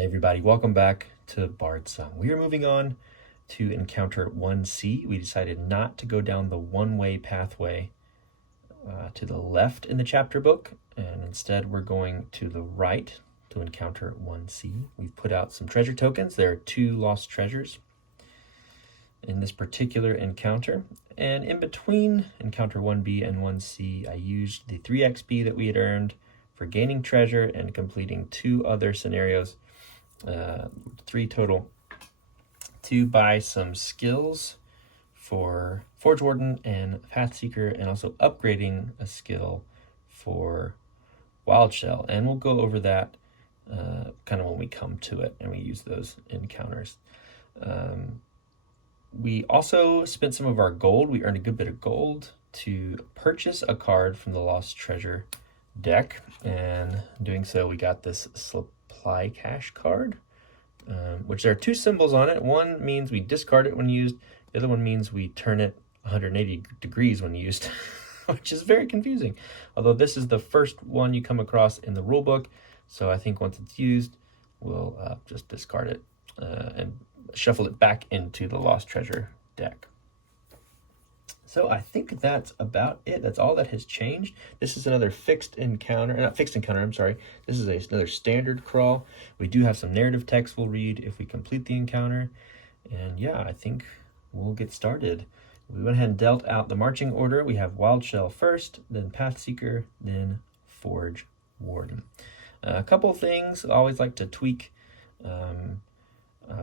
Hey everybody, welcome back to Bardsung. We are moving on to encounter 1C. We decided not to go down the one-way pathway to the left in the chapter book, and instead we're going to the right to encounter 1C. We've put out some treasure tokens. There are 2 lost treasures in this particular encounter, and in between encounter 1B and 1C, I used the 3 XP that we had earned for gaining treasure and completing 2 other scenarios, 3 total, to buy some skills for Forge Warden and Path Seeker, and also upgrading a skill for Wild Shell. And we'll go over that kind of when we come to it and we use those encounters. We also spent some of our gold. We earned a good bit of gold to purchase a card from the Lost Treasure deck, and doing so we got this supply cache card, which there are 2 symbols on it. One means we discard it when used, the other one means we turn it 180 degrees when used, which is very confusing. Although this is the first one you come across in the rulebook, so I think once it's used, we'll just discard it and shuffle it back into the Lost Treasure deck. So I think that's about it. That's all that has changed. This is another fixed encounter, not fixed encounter, I'm sorry. This is another standard crawl. We do have some narrative text we'll read if we complete the encounter. And yeah, I think we'll get started. We went ahead and dealt out the marching order. We have Wild Shell first, then Path Seeker, then Forge Warden. A couple things I always like to tweak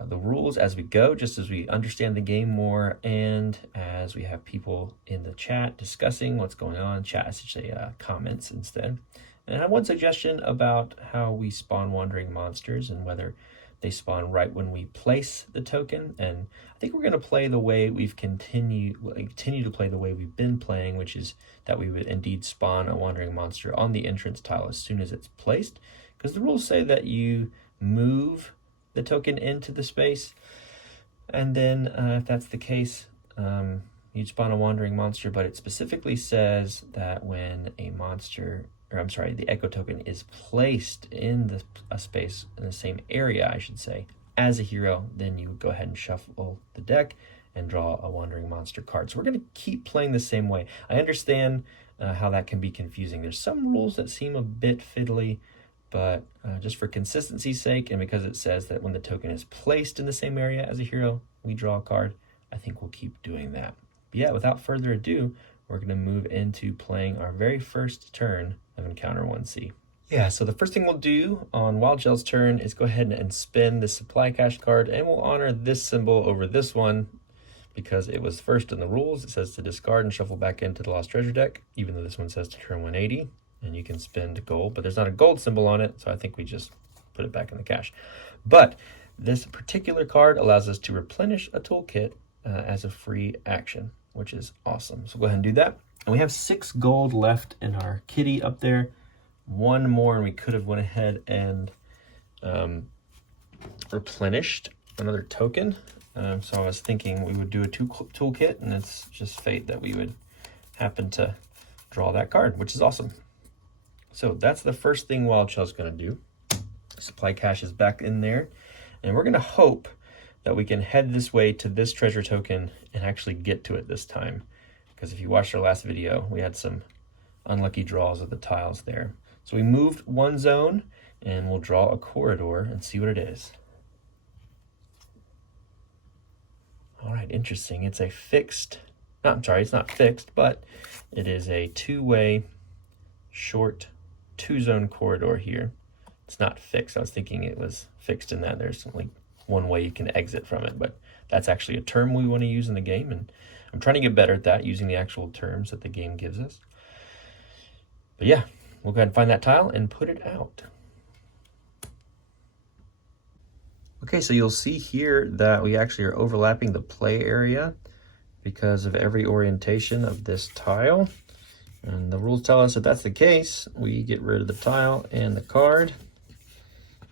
the rules as we go, just as we understand the game more, and as we have people in the chat discussing what's going on. Chat, I should say, comments instead. And I have one suggestion about how we spawn wandering monsters and whether they spawn right when we place the token. And I think we're going to play the way we've continue to play the way we've been playing, which is that we would indeed spawn a wandering monster on the entrance tile as soon as it's placed, because the rules say that you move the token into the space, and then if that's the case, you'd spawn a wandering monster. But it specifically says that when a monster, or I'm sorry, the echo token is placed in a space in the same area, I should say, as a hero, then you would go ahead and shuffle the deck and draw a wandering monster card. So we're going to keep playing the same way. I understand how that can be confusing. There's some rules that seem a bit fiddly, but just for consistency's sake, and because it says that when the token is placed in the same area as a hero, we draw a card, I think we'll keep doing that. But yeah, without further ado, we're going to move into playing our very first turn of Encounter 1C. Yeah, so the first thing we'll do on Wild Shell's turn is go ahead and spin the supply cache card, and we'll honor this symbol over this one because it was first in the rules. It says to discard and shuffle back into the Lost Treasure deck, even though this one says to turn 180. And you can spend gold, but there's not a gold symbol on it, so I think we just put it back in the cache. But this particular card allows us to replenish a toolkit as a free action, which is awesome. So go ahead and do that. And we have 6 gold left in our kitty up there. 1 more, and we could have went ahead and replenished another token. So I was thinking we would do a toolkit, and it's just fate that we would happen to draw that card, which is awesome. So that's the first thing Wild Shell's going to do. Supply cache is back in there, and we're going to hope that we can head this way to this treasure token and actually get to it this time. Because if you watched our last video, we had some unlucky draws of the tiles there. So we moved 1 zone, and we'll draw a corridor and see what it is. All right, interesting. It's a fixed, it's not fixed, but it is a 2-way short 2-zone corridor here. It's not fixed. I was thinking it was fixed in that there's only 1 way you can exit from it, but that's actually a term we want to use in the game, and I'm trying to get better at that, using the actual terms that the game gives us. But yeah, we'll go ahead and find that tile and put it out. Okay, so you'll see here that we actually are overlapping the play area because of every orientation of this tile. And the rules tell us if that's the case, we get rid of the tile and the card,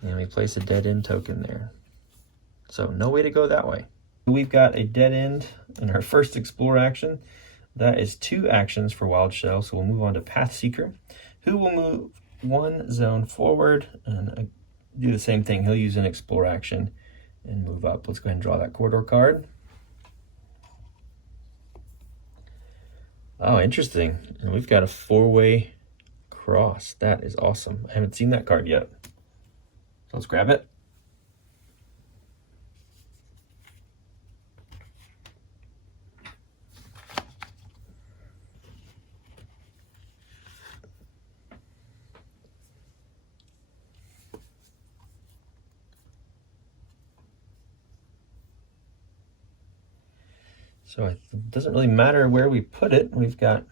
and we place a dead end token there. So no way to go that way. We've got a dead end in our first explore action. That is 2 actions for Wild Shell, so we'll move on to Path Seeker, who will move 1 zone forward and do the same thing. He'll use an explore action and move up. Let's go ahead and draw that corridor card. Oh, interesting. And we've got a 4-way cross. That is awesome. I haven't seen that card yet. So let's grab it. So it doesn't really matter where we put it. We've got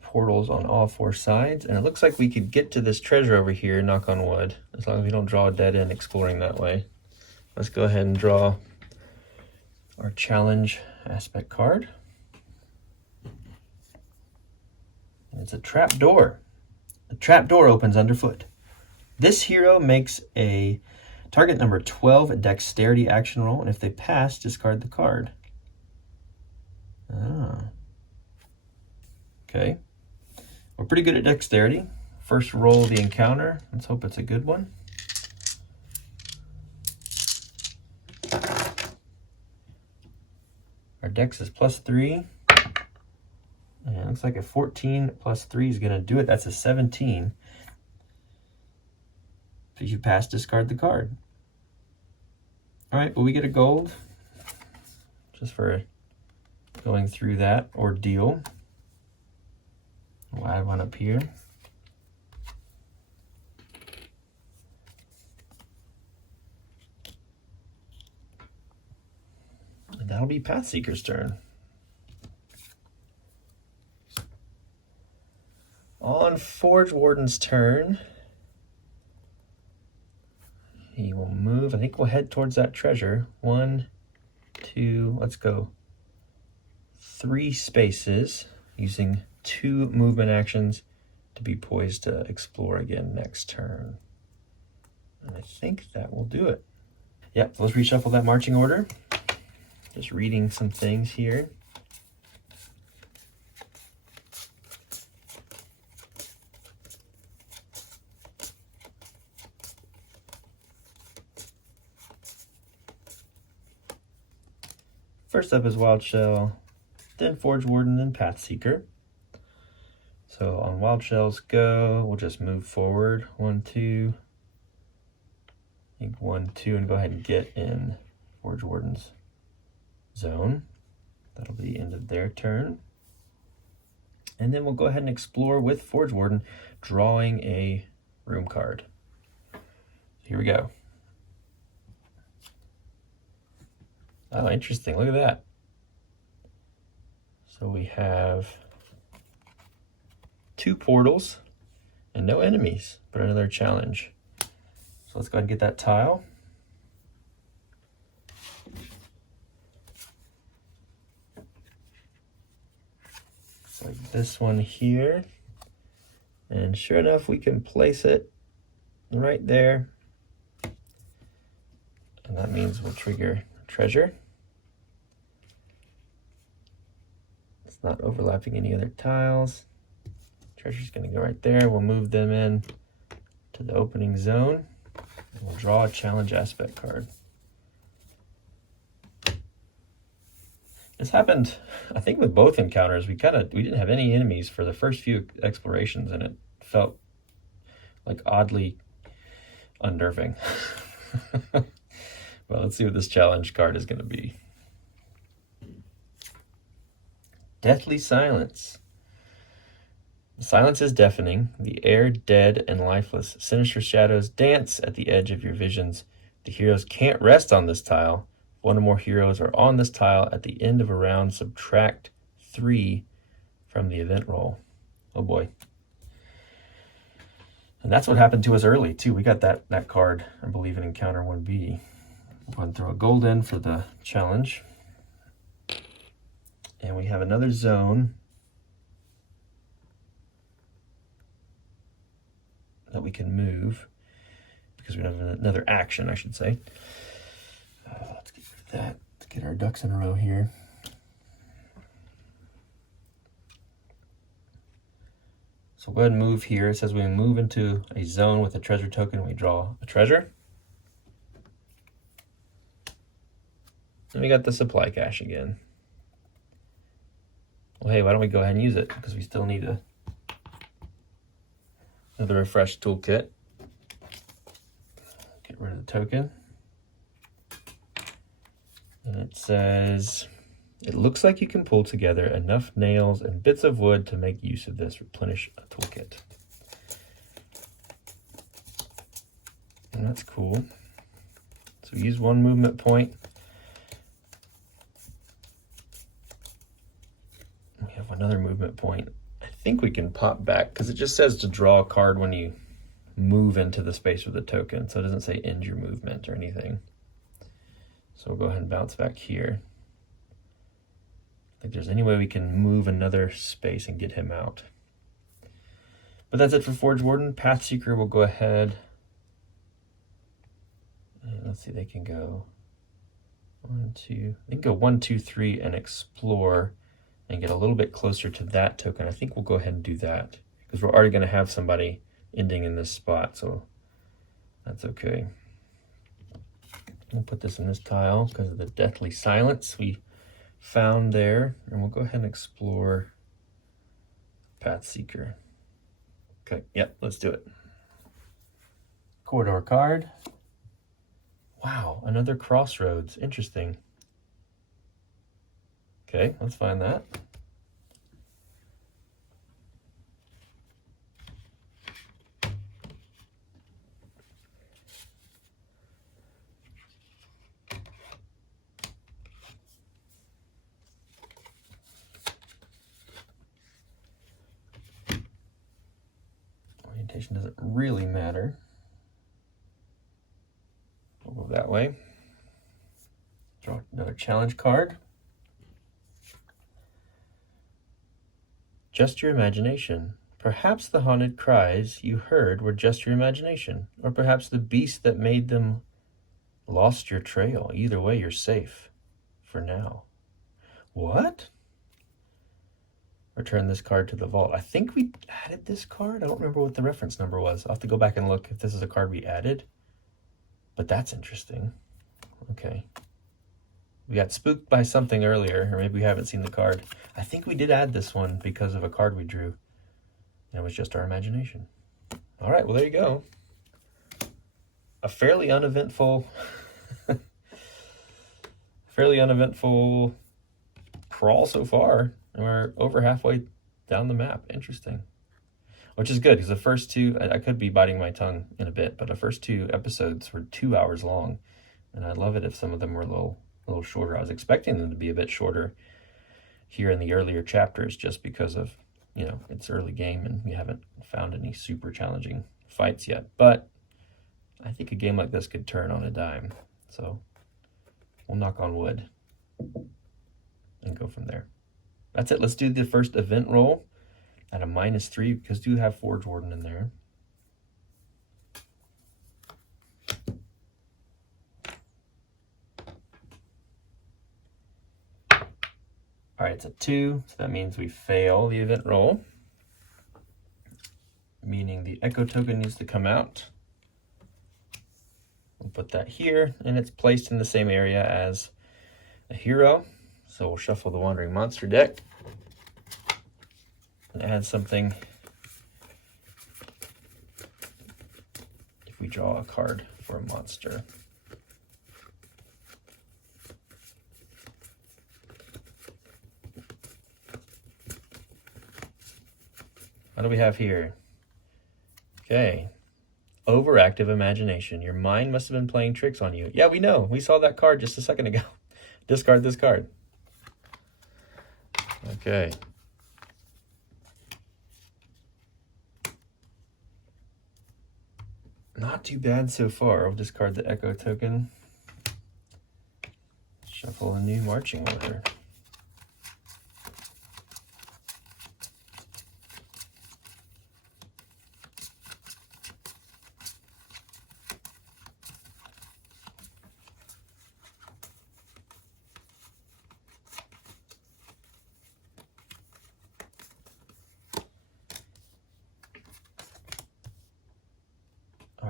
portals on all 4 sides, and it looks like we could get to this treasure over here, knock on wood, as long as we don't draw a dead end exploring that way. Let's go ahead and draw our challenge aspect card. And it's a trap door. A trap door opens underfoot. This hero makes a target number 12 dexterity action roll, and if they pass, discard the card. Ah. Okay. We're pretty good at dexterity. First roll of the encounter. Let's hope it's a good one. Our dex is +3. And it looks like a 14 plus 3 is going to do it. That's a 17. So if you pass, discard the card. All right, well, we get a gold just for going through that ordeal. We'll add one up here. And that'll be Pathseeker's turn. On Forge Warden's turn, he will move. I think we'll head towards that treasure. 1, 2, let's go 3 spaces, using 2 movement actions to be poised to explore again next turn. And I think that will do it. Yep, so let's reshuffle that marching order. Just reading some things here. First up is Wild Shell, then Forge Warden, then Pathseeker. So on Wild Shell's go, we'll just move forward 1, 2. I think 1, 2, and go ahead and get in Forge Warden's zone. That'll be the end of their turn. And then we'll go ahead and explore with Forge Warden, drawing a room card. Here we go. Oh, interesting. Look at that. So we have 2 portals and no enemies, but another challenge. So let's go ahead and get that tile. Looks like this one here. And sure enough, we can place it right there. And that means we'll trigger treasure. It's not overlapping any other tiles. Treasure's going to go right there. We'll move them in to the opening zone. And we'll draw a challenge aspect card. This happened, I think, with both encounters. We didn't have any enemies for the first few explorations, and it felt like oddly unnerving. Well, let's see what this challenge card is going to be. Deathly Silence. The silence is deafening. The air dead and lifeless. Sinister shadows dance at the edge of your visions. The heroes can't rest on this tile. If one or more heroes are on this tile at the end of a round, subtract 3 from the event roll. Oh boy. And that's what happened to us early, too. We got that card, I believe, in Encounter 1B. We'll go ahead and throw a gold in for the challenge. And we have another zone that we can move because we have another action, I should say. Let's get rid of that. Let's get our ducks in a row here. So So we'll go ahead and move here. It says we move into a zone with a treasure token. We draw a treasure. And we got the supply cache again. Well, hey, why don't we go ahead and use it? Because we still need another refresh toolkit. Get rid of the token. And it says, it looks like you can pull together enough nails and bits of wood to make use of this. Replenish a toolkit. And that's cool. So we use one movement point. We have another movement point. I think we can pop back because it just says to draw a card when you move into the space with the token. So it doesn't say end your movement or anything. So we'll go ahead and bounce back here. I think there's any way we can move another space and get him out. But that's it for Forge Warden. Path Seeker will go ahead. And let's see, they can go 1, 2. They can go 1, 2, 3 and explore and get a little bit closer to that token. I think we'll go ahead and do that because we're already going to have somebody ending in this spot, so that's okay. We'll put this in this tile because of the deathly silence we found there, and we'll go ahead and explore Path Seeker. Okay, yep, let's do it. Corridor card. Wow, another crossroads. Interesting. Okay, let's find that. Orientation doesn't really matter. We'll go that way. Draw another challenge card. Just your imagination. Perhaps the haunted cries you heard were just your imagination, or perhaps the beast that made them lost your trail. Either way, you're safe for now. What? Return this card to the vault. I think we added this card. I don't remember what the reference number was. I'll have to go back and look if this is a card we added. But that's interesting. Okay. We got spooked by something earlier, or maybe we haven't seen the card. I think we did add this one because of a card we drew. And it was just our imagination. All right, well, there you go. A fairly uneventful crawl so far. And we're over halfway down the map. Interesting. Which is good, because the first two, I could be biting my tongue in a bit, but the first 2 episodes were 2 hours long. And I'd love it if some of them were a little shorter. I was expecting them to be a bit shorter here in the earlier chapters just because of, you know, it's early game and we haven't found any super challenging fights yet. But I think a game like this could turn on a dime. So we'll knock on wood and go from there. That's it. Let's do the first event roll at a -3 because we do have Forge Warden in there. All right, it's a 2, so that means we fail the event roll, meaning the echo token needs to come out. We'll put that here, and it's placed in the same area as a hero. So we'll shuffle the Wandering Monster deck and add something if we draw a card for a monster. What do we have here? Okay. Overactive imagination. Your mind must have been playing tricks on you. Yeah, we know. We saw that card just a second ago. Discard this card. Okay. Not too bad so far. I'll discard the echo token. Shuffle a new marching order.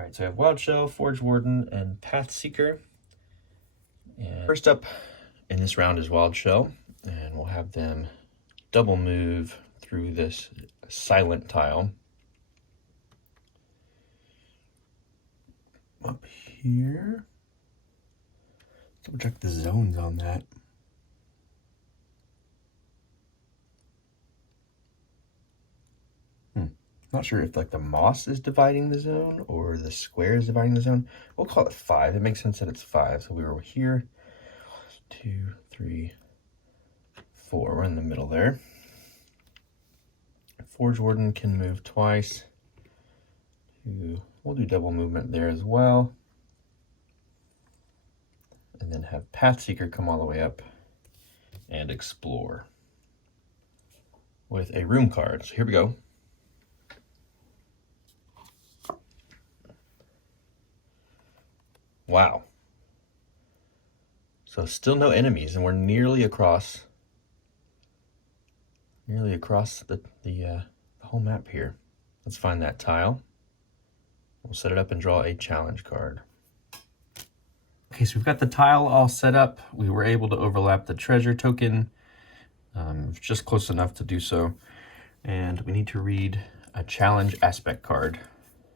right, so I have Wild Shell, Forge Warden, and Path Seeker. And first up in this round is Wild Shell, and we'll have them double move through this silent tile. Up here. Double check the zones on that. Not sure if like the moss is dividing the zone or the square is dividing the zone. We'll call it 5. It makes sense that it's 5. So we were here. 2, 3, 4. We're in the middle there. Forge Warden can move twice. We'll do double movement there as well. And then have Path Seeker come all the way up and explore with a room card. So here we go. Wow. So still no enemies, and we're nearly across the whole map here. Let's find that tile. We'll set it up and draw a challenge card. Okay, so we've got the tile all set up. We were able to overlap the treasure token, just close enough to do so. And we need to read a challenge aspect card.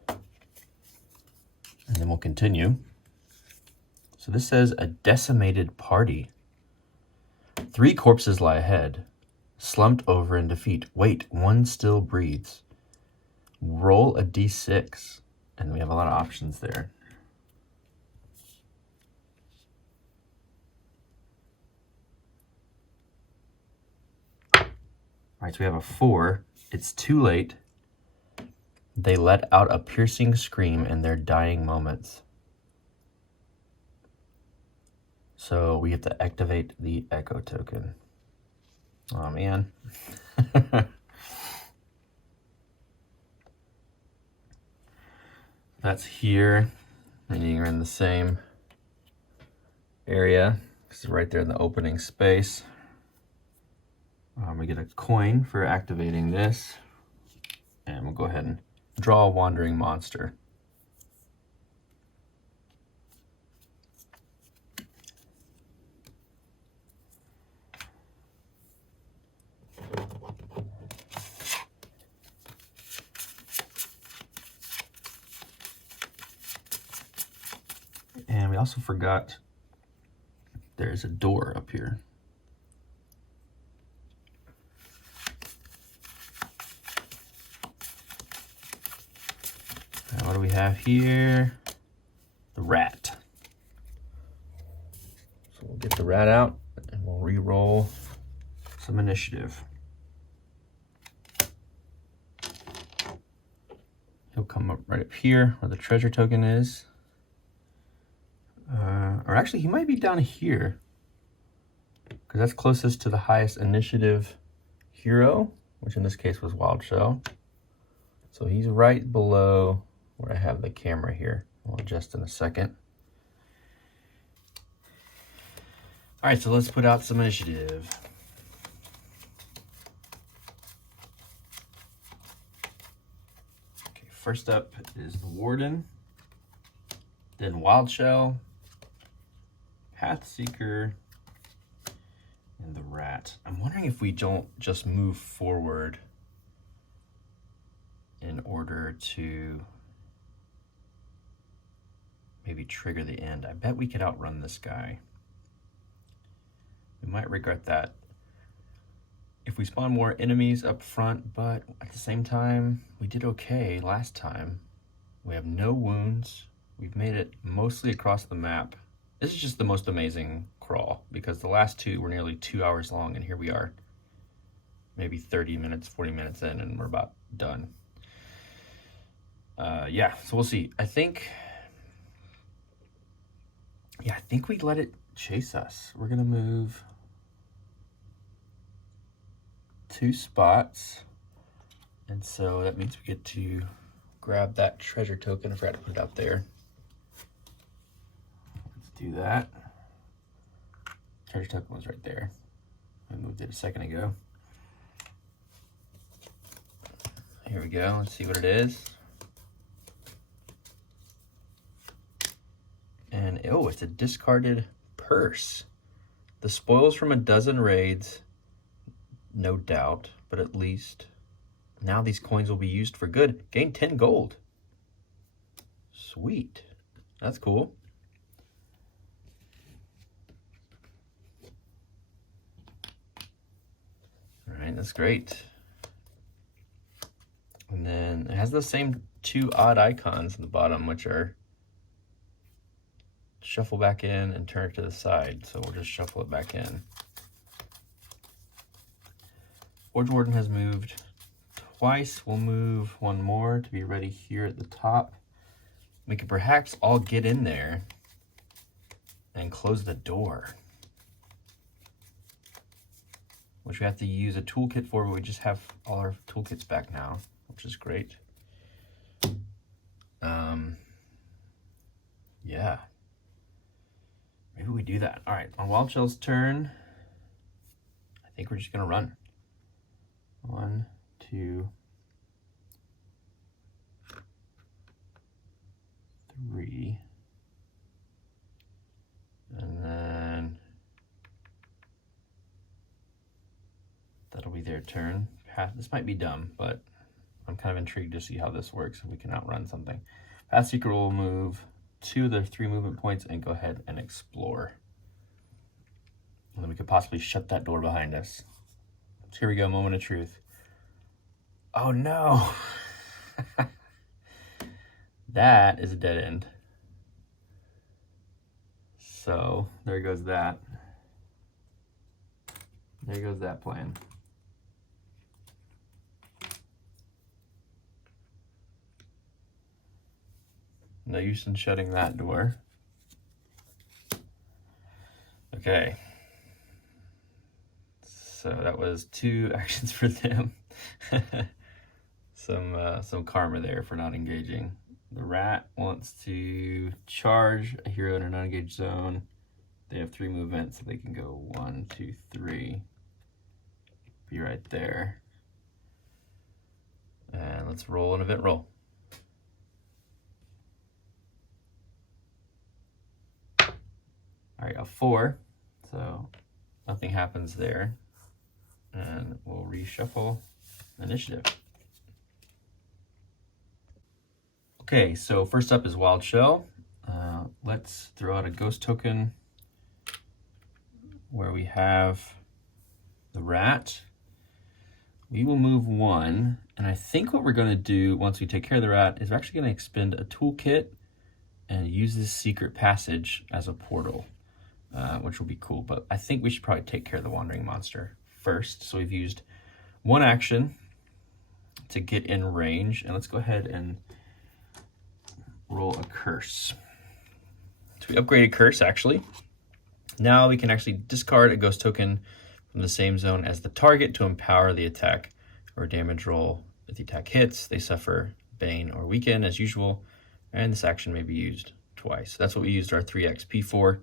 And then we'll continue. So this says a decimated party. 3 corpses lie ahead, slumped over in defeat. Wait, 1 still breathes. Roll a d6. And we have a lot of options there. All right, so we have a 4. It's too late. They let out a piercing scream in their dying moments. So we have to activate the echo token. Oh man. That's here, meaning you're in the same area. It's right there in the opening space. We get a coin for activating this, and we'll go ahead and draw a wandering monster. And we also forgot there's a door up here. And what do we have here? The rat. So we'll get the rat out and we'll re-roll some initiative. He'll come up right up here where the treasure token is. Or actually, he might be down here because that's closest to the highest initiative hero, which in this case was Wild Shell. So he's right below where I have the camera here. I'll adjust in a second. All right, so let's put out some initiative. Okay, first up is the Warden, then Wild Shell, Path Seeker, and the rat. I'm wondering if we don't just move forward in order to maybe trigger the end. I bet we could outrun this guy. We might regret that if we spawn more enemies up front, but at the same time, we did okay last time. We have no wounds. We've made it mostly across the map. This is just the most amazing crawl because the last 2 were nearly 2 hours long, and here we are maybe 30 minutes, 40 minutes in, and we're about done. Yeah, so we'll see. I think we let it chase us. We're gonna move 2 spots, and so that means we get to grab that treasure token. I forgot to put it up there. Let's do that. Treasure token was right there. I moved it a second ago. Here we go. Let's see what it is. oh, it's a discarded purse. The spoils from a dozen raids, no doubt, but at least now these coins will be used for good. Gain 10 gold. Sweet. That's cool. All right, that's great. And then it has the same two odd icons at the bottom, which are shuffle back in and turn it to the side. So we'll just shuffle it back in. Forge Warden has moved twice. We'll move one more to be ready here at the top. We could perhaps all get in there and close the door, which we have to use a toolkit for, but we just have all our toolkits back now, which is great. Yeah. Maybe we do that. All right, on Wild Shell's turn, I think we're just gonna run. 1, 2, 3. And then that'll be their turn. This might be dumb, but I'm kind of intrigued to see how this works if we can outrun something. Path Seeker will move 2 of their 3 movement points and go ahead and explore. And then we could possibly shut that door behind us. So here we go, moment of truth. Oh no! That is a dead end. So there goes that. There goes that plan. No use in shutting that door. Okay. So that was 2 actions for them. Some karma there for not engaging. The rat wants to charge a hero in an unengaged zone. They have 3 movements, so they can go 1, 2, 3. Be right there. And let's roll an event roll. All right, a 4, so nothing happens there. And we'll reshuffle initiative. Okay, so first up is Wild Shell. Let's throw out a ghost token where we have the rat. We will move 1, and I think what we're going to do once we take care of the rat is we're actually going to expend a toolkit and use this secret passage as a portal, which will be cool. But I think we should probably take care of the wandering monster first. So we've used 1 action to get in range, and let's go ahead and roll a curse. So we upgraded curse, actually. Now we can actually discard a ghost token from the same zone as the target to empower the attack or damage roll. If the attack hits, they suffer Bane or Weaken as usual, and this action may be used twice. So that's what we used our 3 XP for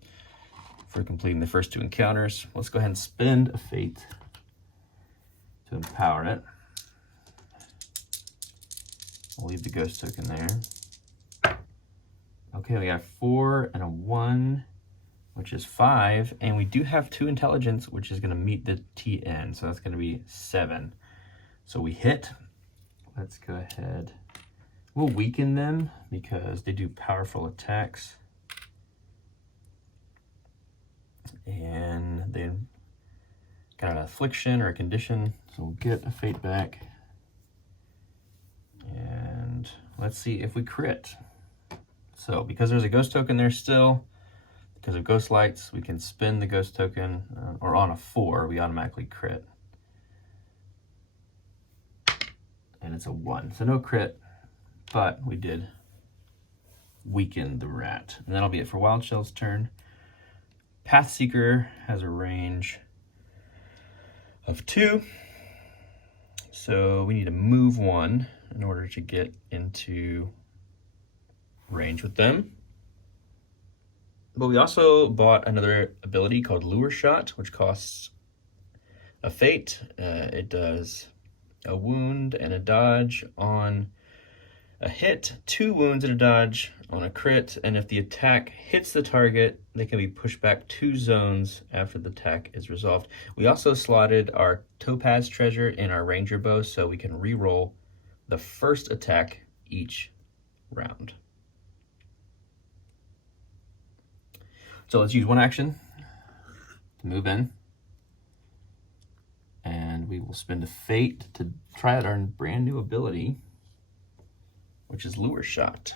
completing the first 2 encounters. Let's go ahead and spend a fate to empower it. We'll leave the ghost token there. Okay, we got a 4 and a 1, which is 5, and we do have 2 intelligence, which is going to meet the TN, so that's going to be 7. So we hit. Let's go ahead. We'll weaken them because they do powerful attacks. And they got an affliction or a condition, so we'll get a fate back. And let's see if we crit. So because there's a ghost token there still, because of ghost lights, we can spin the ghost token, or on a 4, we automatically crit. And it's a 1, so no crit, but we did weaken the rat. And that'll be it for Wild Shell's turn. Path Seeker has a range of 2, so we need to move 1 in order to get into range with them. But we also bought another ability called Lure Shot, which costs a fate. It does a wound and a dodge on a hit, 2 wounds and a dodge on a crit, and if the attack hits the target, they can be pushed back 2 zones after the attack is resolved. We also slotted our topaz treasure in our ranger bow so we can re-roll the first attack each round. So let's use one action to move in. And we will spend a fate to try out our brand new ability, which is Lure Shot.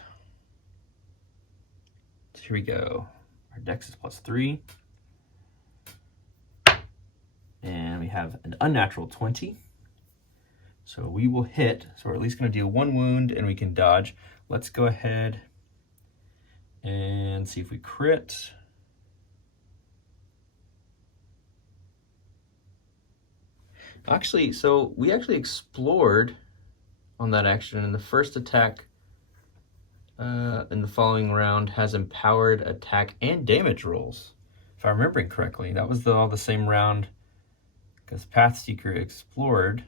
So here we go. Our dex is +3. And we have an unnatural 20. So we will hit. So we're at least going to deal 1 wound and we can dodge. Let's go ahead and see if we crit. Actually, so we actually explored on that action, and the first attack in the following round has empowered attack and damage rolls. If I'm remembering correctly, that was all the same round because Pathseeker explored.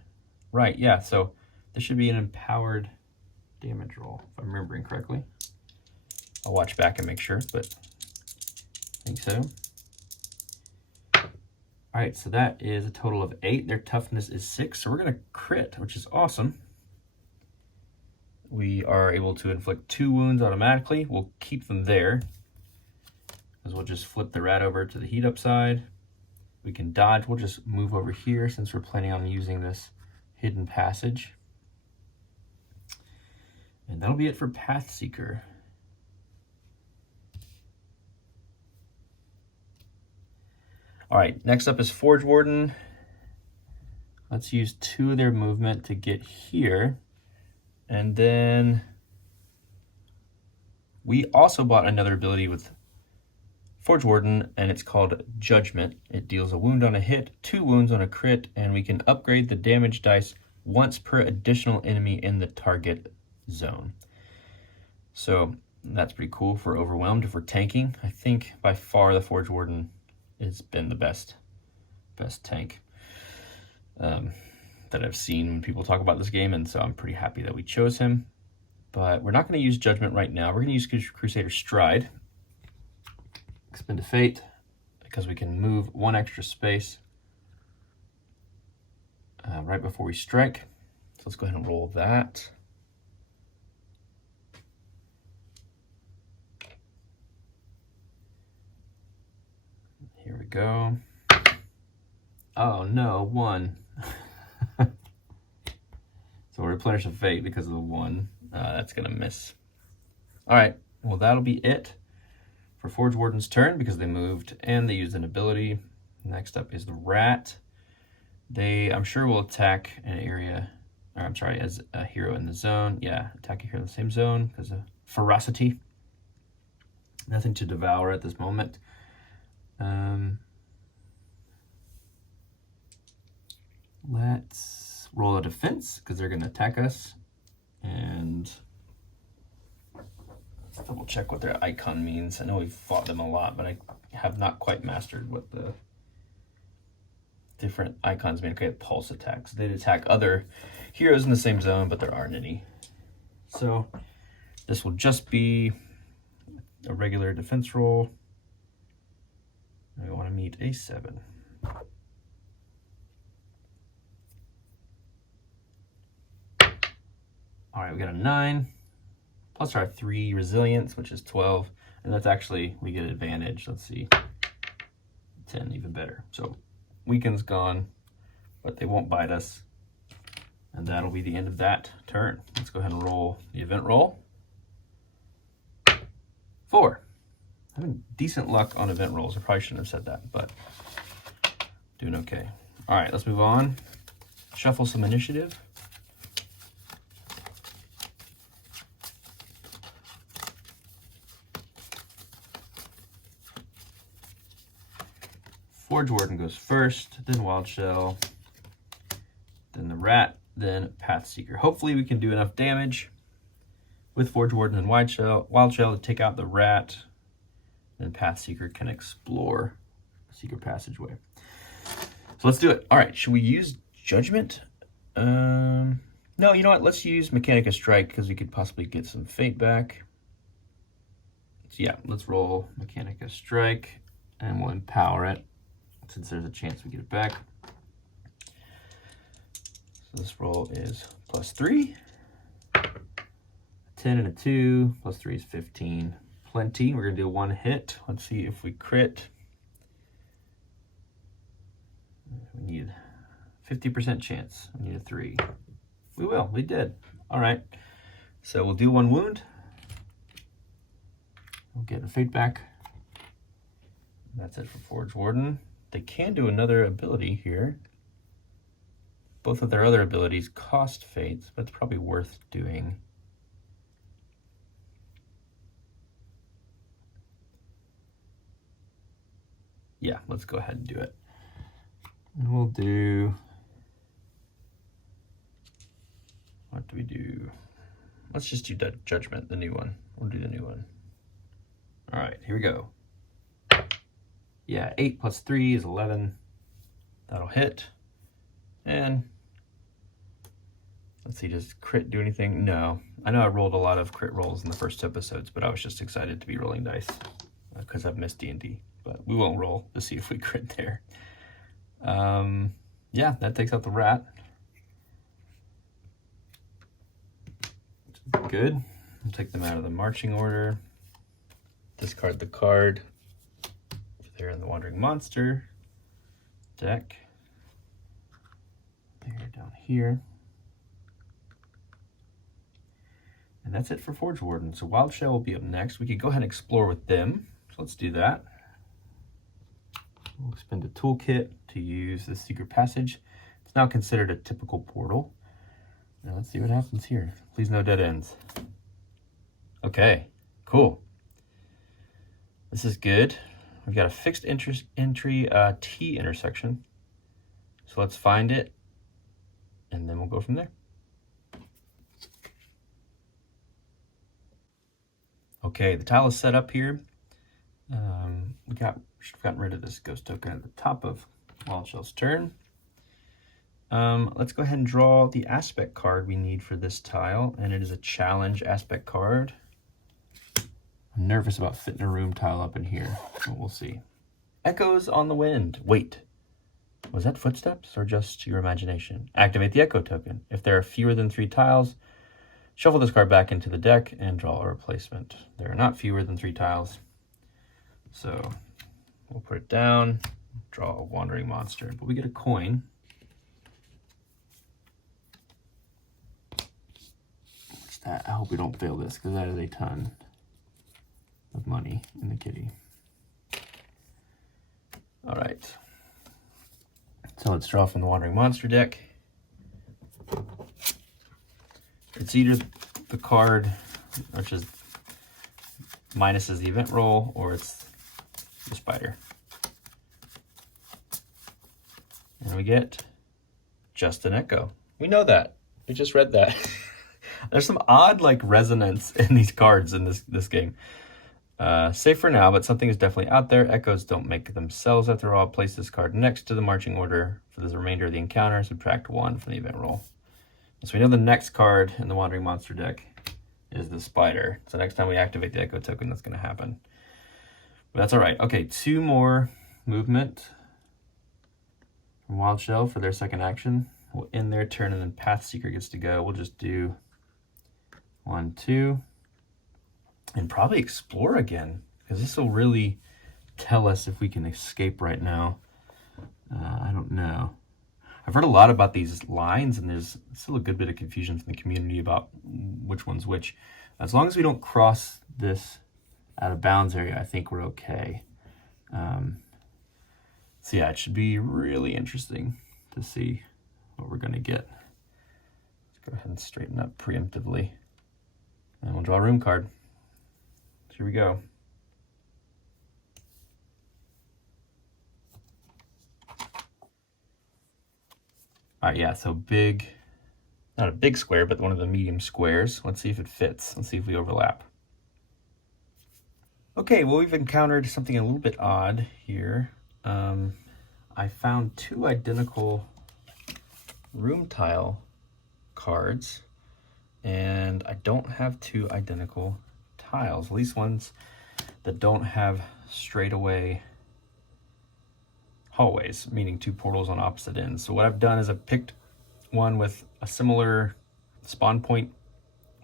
Right, yeah, so there should be an empowered damage roll, if I'm remembering correctly. I'll watch back and make sure, but I think so. All right, so that is a total of 8. Their toughness is 6, so we're gonna crit, which is awesome. We are able to inflict 2 wounds automatically. We'll keep them there, because we'll just flip the rat over to the heat up side. We can dodge. We'll just move over here since we're planning on using this hidden passage. And that'll be it for Pathseeker. All right, next up is Forge Warden. Let's use 2 of their movement to get here. And then we also bought another ability with Forge Warden, and it's called Judgment. It deals a wound on a hit, 2 wounds on a crit, and we can upgrade the damage dice once per additional enemy in the target zone. So that's pretty cool for Overwhelmed. If we're tanking, I think by far the Forge Warden has been the best tank that I've seen when people talk about this game, and so I'm pretty happy that we chose him. But we're not going to use Judgment right now. We're going to use Crusader Stride. Expend a fate because we can move 1 extra space right before we strike. So let's go ahead and roll that. Here we go. Oh no, 1. So we'll replenish a fate because of the 1. That's gonna miss. All right, well that'll be it for Forge Warden's turn because they moved and they used an ability. Next up is the rat. They, I'm sure, will attack an area, or I'm sorry, as a hero in the zone. Yeah, attack a hero in the same zone because of ferocity. Nothing to devour at this moment. Let's roll a defense because they're going to attack us, and let's double check what their icon means. I know we've fought them a lot, but I have not quite mastered what the different icons mean. Okay, pulse attacks. They'd attack other heroes in the same zone, but there aren't any. So this will just be a regular defense roll. I want to meet a 7. All right, we got a 9, plus our 3 resilience, which is 12. And that's actually, we get advantage. Let's see, 10, even better. So weaken's gone, but they won't bite us. And that'll be the end of that turn. Let's go ahead and roll the event roll. 4. Having decent luck on event rolls. I probably shouldn't have said that, but doing okay. All right, let's move on. Shuffle some initiative. Forge Warden goes first, then Wild Shell, then the Rat, then Pathseeker. Hopefully we can do enough damage with Forge Warden and Wild Shell to take out the Rat, then Pathseeker can explore the secret passageway. So let's do it. All right, should we use Judgment? No, you know what? Let's use Mechanica Strike because we could possibly get some fate back. So yeah, let's roll Mechanica Strike and we'll empower it since there's a chance we get it back. So this roll is +3. 10 and a 2, +3 is 15. Plenty. We're gonna do one hit. Let's see if we crit. We need 50% chance. We need a 3. We will. We did. All right. So we'll do 1 wound. We'll get a fate back. That's it for Forge Warden. They can do another ability here. Both of their other abilities cost fates, but it's probably worth doing. Yeah, let's go ahead and do it. And we'll do, what do we do? Let's just do Judgment, the new one. We'll do the new one. All right, here we go. Yeah, 8 + 3 is 11. That'll hit. And let's see, does crit do anything? No. I know I rolled a lot of crit rolls in the first episodes, but I was just excited to be rolling dice because I've missed D&D. But we won't roll to see if we crit there. Yeah, that takes out the rat. Good. We'll take them out of the marching order. Discard the card. They're in the Wandering Monster deck. They're down here. And that's it for Forge Warden. So Wild Shell will be up next. We could go ahead and explore with them. So let's do that. We'll spend a toolkit to use the secret passage. It's now considered a typical portal. Now let's see what happens here. Please no dead ends. Okay, cool. This is good. We've got a fixed entry T intersection. So let's find it and then we'll go from there. Okay, the tile is set up here. We've gotten rid of this ghost token at the top of Wild Shell's turn. Let's go ahead and draw the aspect card we need for this tile, and it is a challenge aspect card. I'm nervous about fitting a room tile up in here, but we'll see. Echoes on the wind. Wait, was that footsteps or just your imagination? Activate the echo token. If there are fewer than 3 tiles, shuffle this card back into the deck and draw a replacement. There are not fewer than 3 tiles. So we'll put it down, draw a Wandering Monster, but we get a coin. What's that? I hope we don't fail this because that is a ton of money in the kitty. All right. So let's draw from the Wandering Monster deck. It's either the card, which is minuses the event roll, or it's the spider. And we get just an echo. We know that. We just read that. There's some odd like resonance in these cards in this game. Safe for now, but something is definitely out there. Echoes don't make themselves after all. Place this card next to the marching order for the remainder of the encounter. Subtract 1 from the event roll. So we know the next card in the Wandering Monster deck is the spider. So next time we activate the echo token, that's going to happen. But that's all right. Okay, 2 more movement from Wild Shell for their second action. We'll end their turn, and then Path Seeker gets to go. We'll just do 1, 2, and probably explore again, because this will really tell us if we can escape right now. I don't know. I've heard a lot about these lines, and there's still a good bit of confusion from the community about which one's which. As long as we don't cross this out of bounds area, I think we're okay. So yeah, it should be really interesting to see what we're gonna get. Let's go ahead and straighten up preemptively. And we'll draw a room card. Here we go. All right, yeah, so big, not a big square, but one of the medium squares. Let's see if it fits. Let's see if we overlap. Okay, well, we've encountered something a little bit odd here. I found 2 identical room tile cards, and I don't have two identical tiles, at least ones that don't have straightaway hallways, meaning two portals on opposite ends. So what I've done is I've picked one with a similar spawn point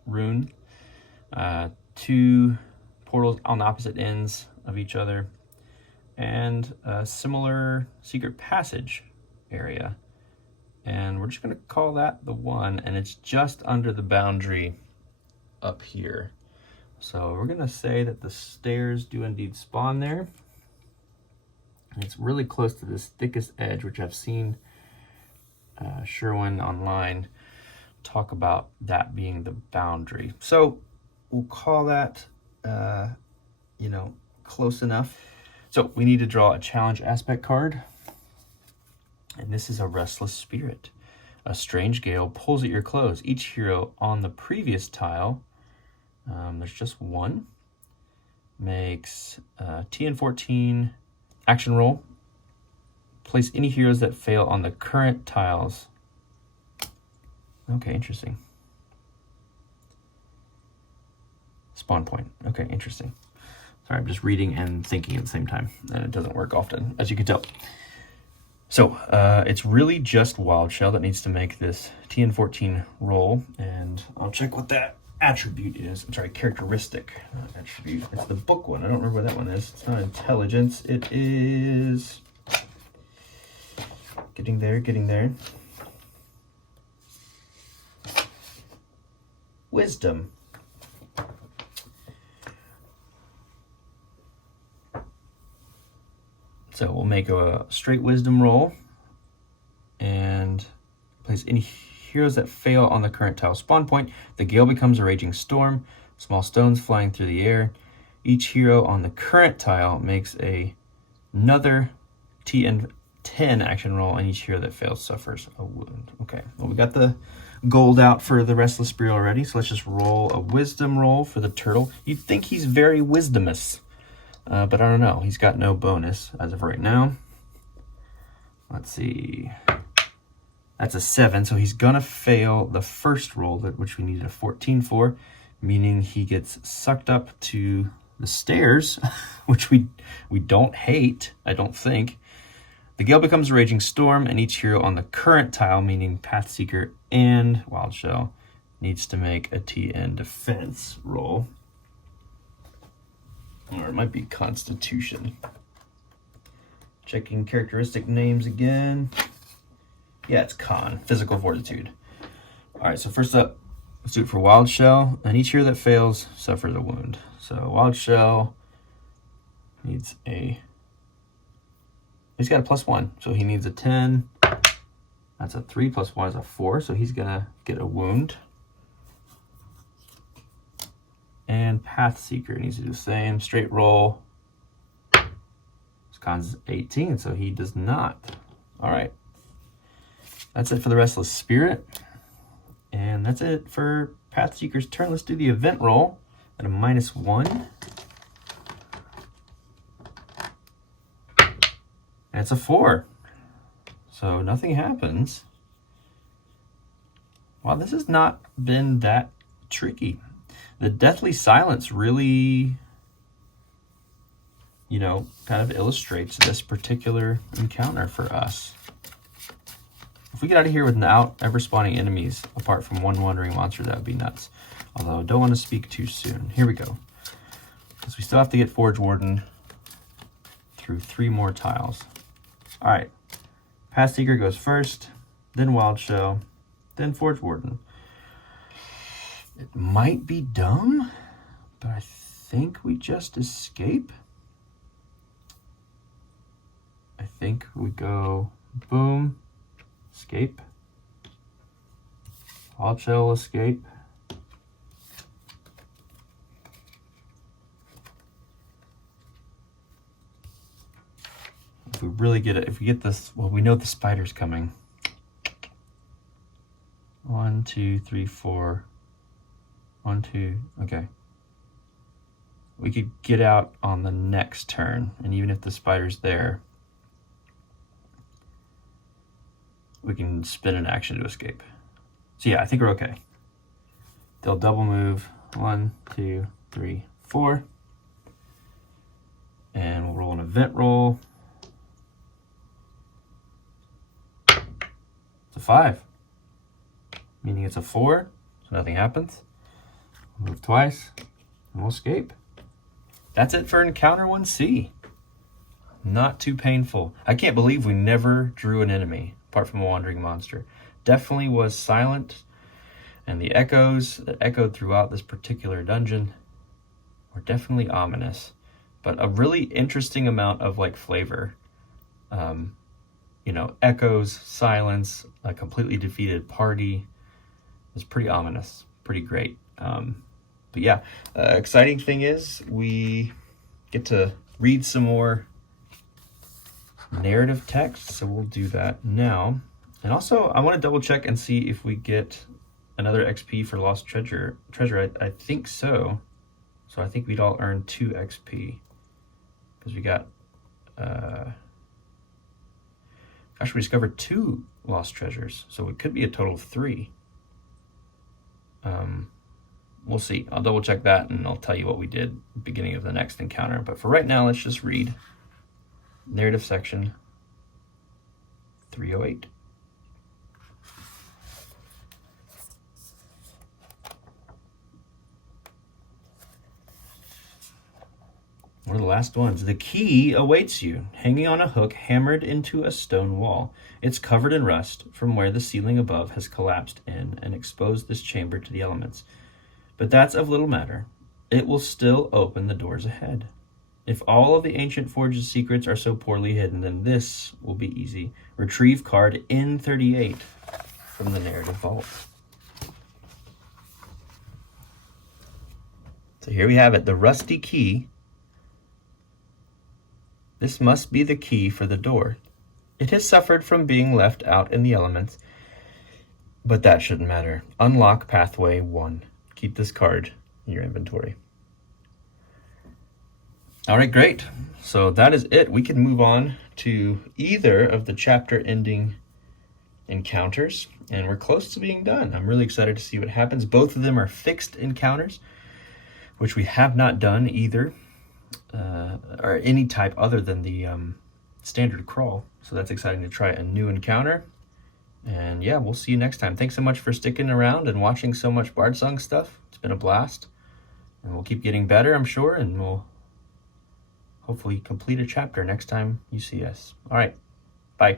rune, two portals on opposite ends of each other, and a similar secret passage area. And we're just gonna call that the one, and it's just under the boundary up here. So we're gonna say that the stairs do indeed spawn there. And it's really close to this thickest edge, which I've seen Sherwin online talk about that being the boundary. So we'll call that, close enough. So we need to draw a challenge aspect card. And this is a restless spirit. A strange gale pulls at your clothes. Each hero on the previous tile, there's just one, makes TN14 action roll. Place any heroes that fail on the current tiles. Okay, interesting. Spawn point. Okay, interesting. Sorry, I'm just reading and thinking at the same time, and it doesn't work often, as you can tell. So it's really just Wild Shell that needs to make this TN14 roll, and I'll check what that attribute is. I'm sorry, characteristic, not attribute. It's the book one. I don't remember what that one is. It's not intelligence. It is getting there. Wisdom. So we'll make a straight wisdom roll and place any heroes that fail on the current tile spawn point. The gale becomes a raging storm, small stones flying through the air. Each hero on the current tile makes another TN10 action roll, and each hero that fails suffers a wound. Okay, well, we got the gold out for the Restless Spirit already, so let's just roll a wisdom roll for the turtle. You'd think he's very wisdomous. But I don't know. He's got no bonus as of right now. Let's see. That's a 7, so he's gonna fail the first roll, which we needed a 14 for, meaning he gets sucked up to the stairs, which we don't hate, I don't think. The gale becomes a raging storm, and each hero on the current tile, meaning Pathseeker and Wild Shell, needs to make a TN defense roll. Or it might be Constitution. Checking characteristic names again. Yeah, it's Con, Physical Fortitude. All right, so first up, let's do it for Wild Shell. And each hero that fails suffers a wound. So Wild Shell needs he's got a +1, so he needs a 10. That's a 3 + 1 is a 4, so he's gonna get a wound. And Pathseeker needs to do the same. Straight roll. His con's 18, so he does not. All right. That's it for the Restless Spirit. And that's it for Pathseeker's turn. Let's do the event roll at a -1. And it's a 4. So nothing happens. Wow, this has not been that tricky. The Deathly Silence really, kind of illustrates this particular encounter for us. If we get out of here without ever spawning enemies, apart from one wandering monster, that would be nuts. Although I don't want to speak too soon. Here we go. Because we still have to get Forge Warden through 3 more tiles. All right. Pathseeker goes first, then Wild Shell, then Forge Warden. It might be dumb, but I think we just escape. I think we go boom, escape. Wild Shell escape. If we really get it, if we get this, well, we know the spider's coming. 1, 2, 3, 4. 1, 2, okay. We could get out on the next turn, and even if the spider's there, we can spin an action to escape. So yeah, I think we're okay. They'll double move 1, 2, 3, 4. And we'll roll an event roll. It's a 5, meaning it's a 4, so nothing happens. Move twice, and we'll escape. That's it for encounter 1C. Not too painful. I can't believe we never drew an enemy, apart from a wandering monster. Definitely was silent, and the echoes that echoed throughout this particular dungeon were definitely ominous, but a really interesting amount of like flavor. You know, echoes, silence, a completely defeated party. It was pretty ominous, pretty great. But yeah, exciting thing is we get to read some more narrative text, so we'll do that now. And also, I want to double check and see if we get another XP for lost treasure. I think so. So I think we'd all earn 2 XP because we got. Gosh, we discovered 2 lost treasures, so it could be a total of 3. We'll see. I'll double check that and I'll tell you what we did at the beginning of the next encounter. But for right now, let's just read narrative section 308. One of the last ones. The key awaits you, hanging on a hook hammered into a stone wall. It's covered in rust from where the ceiling above has collapsed in and exposed this chamber to the elements. But that's of little matter. It will still open the doors ahead. If all of the ancient forge's secrets are so poorly hidden, then this will be easy. Retrieve card N38 from the narrative vault. So here we have it, the rusty key. This must be the key for the door. It has suffered from being left out in the elements, but that shouldn't matter. Unlock pathway 1. Keep this card in your inventory. All right, great. So that is it. We can move on to either of the chapter ending encounters, and we're close to being done. I'm really excited to see what happens. Both of them are fixed encounters, which we have not done either, or any type other than the standard crawl. So that's exciting to try a new encounter. And yeah, we'll see you next time. Thanks so much for sticking around and watching so much Bardsung stuff. It's been a blast. And we'll keep getting better, I'm sure, and we'll hopefully complete a chapter next time you see us. All right, bye.